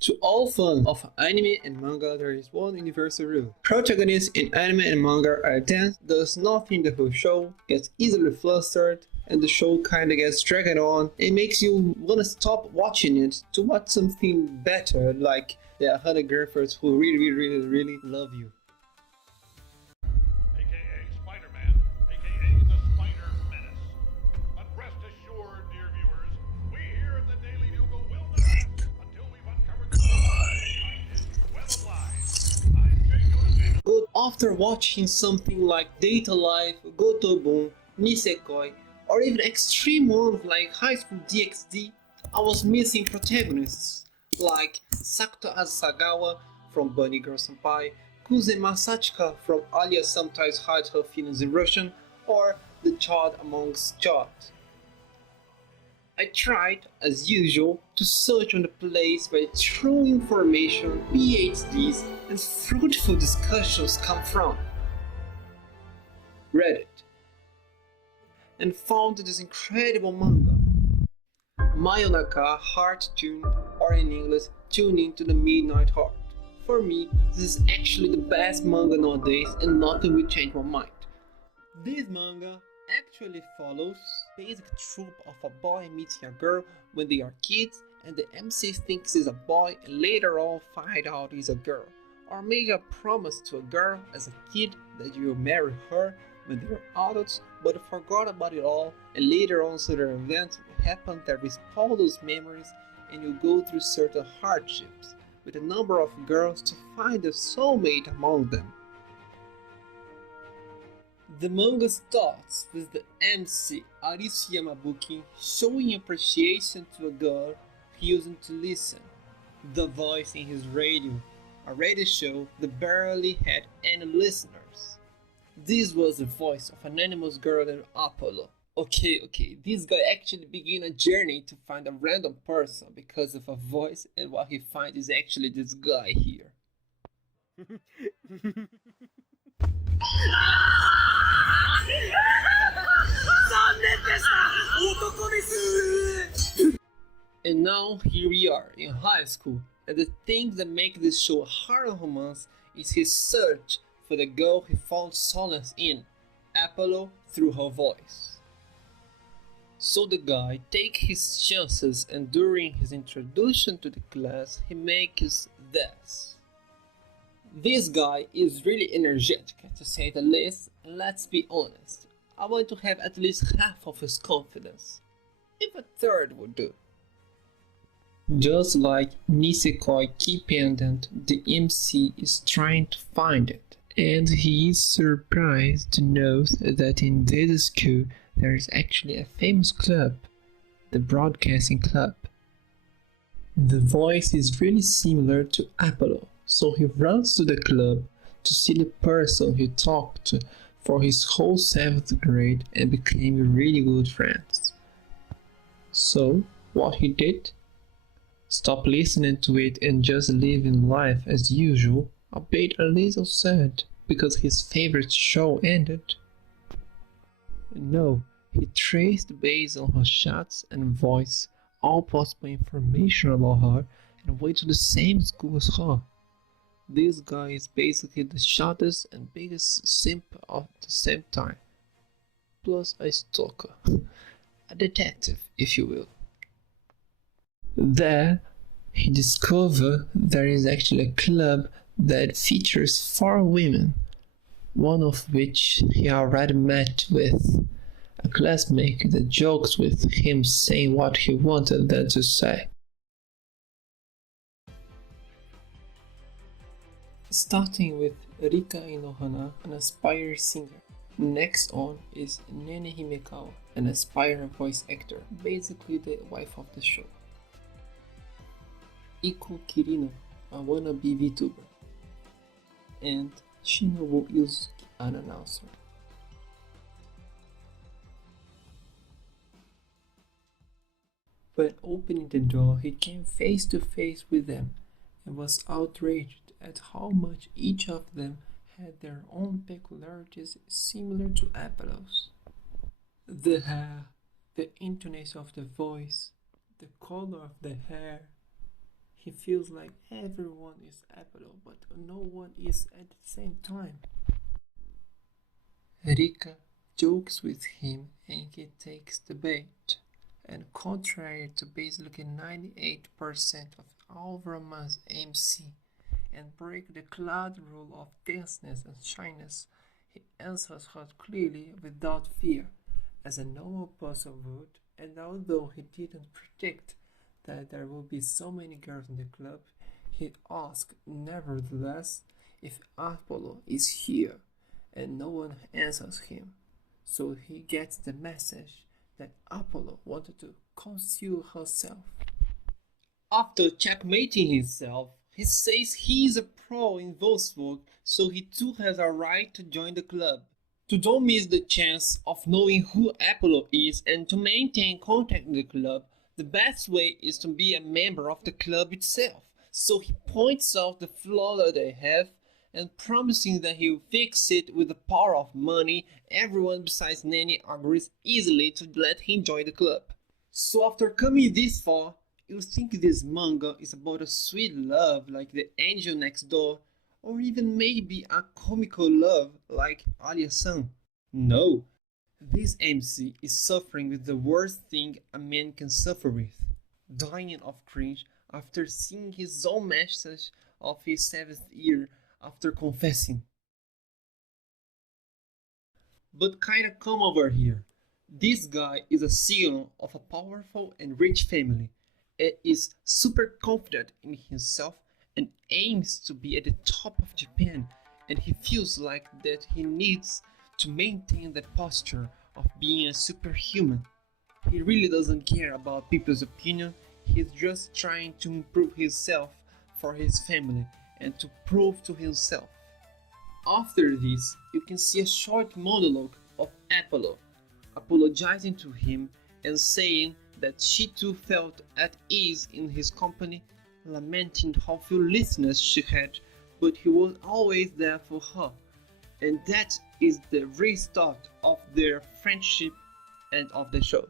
To all fans of anime and manga, there is one universal rule. Protagonists in anime and manga are dense, does nothing the whole show, gets easily flustered, and the show kinda gets dragged on. It makes you wanna stop watching it to watch something better, like the 100 girlfriends who really love you. aka Spider-Man, aka the Spider Menace. But rest assured, dear viewers, we here at the Daily Bugle will not rest until we've uncovered the behind his web of lies. I'm Jay Jonas. But after watching something like Data Life, Gotobun, Nisekoi, or even extreme ones like High School DxD, I was missing protagonists like Sakuto Asagawa from Bunny Girl Senpai, Kuze Masachika from Alia Sometimes Hides Her Feelings in Russian, or the child amongst childs. I tried, as usual, to search on the place where true information, PhDs, and fruitful discussions come from. Reddit. And found this incredible manga. Mayonaka Heart Tune, or in English, Tuning to the Midnight Heart. For me, this is actually the best manga nowadays and nothing will change my mind. This manga actually follows basic trope of a boy meeting a girl when they are kids and the MC thinks he's a boy and later on find out he's a girl. Or made a promise to a girl as a kid that you will marry her when they are adults but forgot about it all and later on certain events will happen that recall those memories and you go through certain hardships with a number of girls to find a soulmate among them. The manga starts with the MC Arisu Yamabuki showing appreciation to a girl he used to listen, the voice in his radio, a radio show that barely had any listeners. This was the voice of an anonymous girl named Apollo. Okay, this guy actually began a journey to find a random person because of a voice, and what he finds is actually this guy here. And now here we are in high school, and the thing that makes this show a horror romance is his search for the girl he found solace in, Apollo, through her voice. So the guy takes his chances and during his introduction to the class he makes this. This guy is really energetic to say the least, and let's be honest, I want to have at least half of his confidence. If a third would do. Just like Nisekoi key pendant, the MC is trying to find it, and he is surprised to note that in this school there is actually a famous club, the Broadcasting Club. The voice is really similar to Apollo, so he runs to the club to see the person he talked to for his whole 7th grade and became really good friends. So, what he did? Stop listening to it and just living life as usual, albeit a little sad because his favorite show ended. No, he traced based on her shots and voice all possible information about her and went to the same school as her. This guy is basically the shortest and biggest simp at the same time. Plus a stalker. A detective, if you will. There, he discovered there is actually a club that features 4 women, one of which he already met with, a classmate that jokes with him saying what he wanted them to say. Starting with Rika Inohana, an aspiring singer. Next on is Nene Himekawa, an aspiring voice actor, basically the wife of the show. Iko Kirino, a wannabe VTuber. And Shinobu Yuzuki, an announcer. When opening the door, he came face to face with them and was outraged at how much each of them had their own peculiarities similar to Apollo's. The hair, the intonation of the voice, the color of the hair. He feels like everyone is Apollo, but no one is at the same time. Rika jokes with him and he takes the bait. And contrary to basically 98% of all romance MC and break the cloud rule of denseness and shyness, he answers her clearly without fear, as a normal person would, and although he didn't predict that there would be so many girls in the club, he asked nevertheless if Apollo is here, and no one answers him. So he gets the message that Apollo wanted to conceal herself. After checkmating himself, he says he is a pro in Wolfsburg, so he too has a right to join the club. To don't miss the chance of knowing who Apollo is and to maintain contact with the club, the best way is to be a member of the club itself. So he points out the flaw that they have and promising that he'll fix it with the power of money. Everyone besides Nanny agrees easily to let him join the club. So after coming this far, you think this manga is about a sweet love like The Angel Next Door, or even maybe a comical love like Alia-san. No, this MC is suffering with the worst thing a man can suffer with, dying of cringe after seeing his own message of his 7th year after confessing. But kinda come over here. This guy is a scion of a powerful and rich family and is super confident in himself and aims to be at the top of Japan, and he feels like that he needs to maintain that posture of being a superhuman. He really doesn't care about people's opinion, he's just trying to improve himself for his family and to prove to himself. After this, you can see a short monologue of Apollo, apologizing to him and saying that she too felt at ease in his company, lamenting how few listeners she had, but he was always there for her. And that is the restart of their friendship and of the show.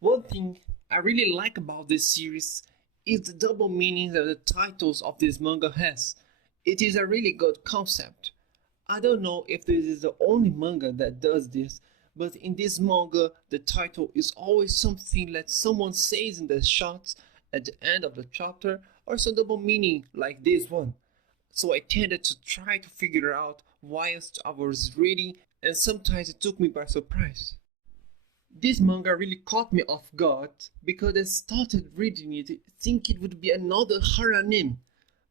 One thing I really like about this series is the double meaning that the titles of this manga has. It is a really good concept. I don't know if this is the only manga that does this, but in this manga the title is always something that someone says in the shots at the end of the chapter, or some double meaning like this one. So I tended to try to figure out whilst I was reading, and sometimes it took me by surprise. This manga really caught me off guard because I started reading it thinking it would be another horror anime.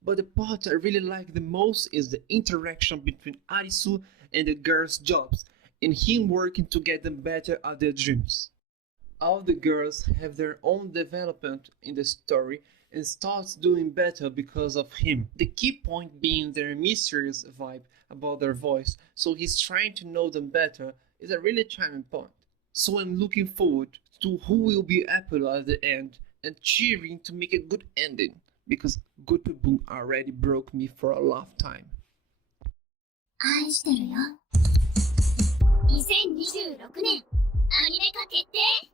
But the part I really like the most is the interaction between Arisu and the girls' jobs, and him working to get them better at their dreams. All the girls have their own development in the story and starts doing better because of him. The key point being their mysterious vibe about their voice, so he's trying to know them better is a really charming point. So I'm looking forward to who will be Apollo at the end and cheering to make a good ending, because good people already broke me for a lifetime. 愛してるよ。2026年アニメ化決定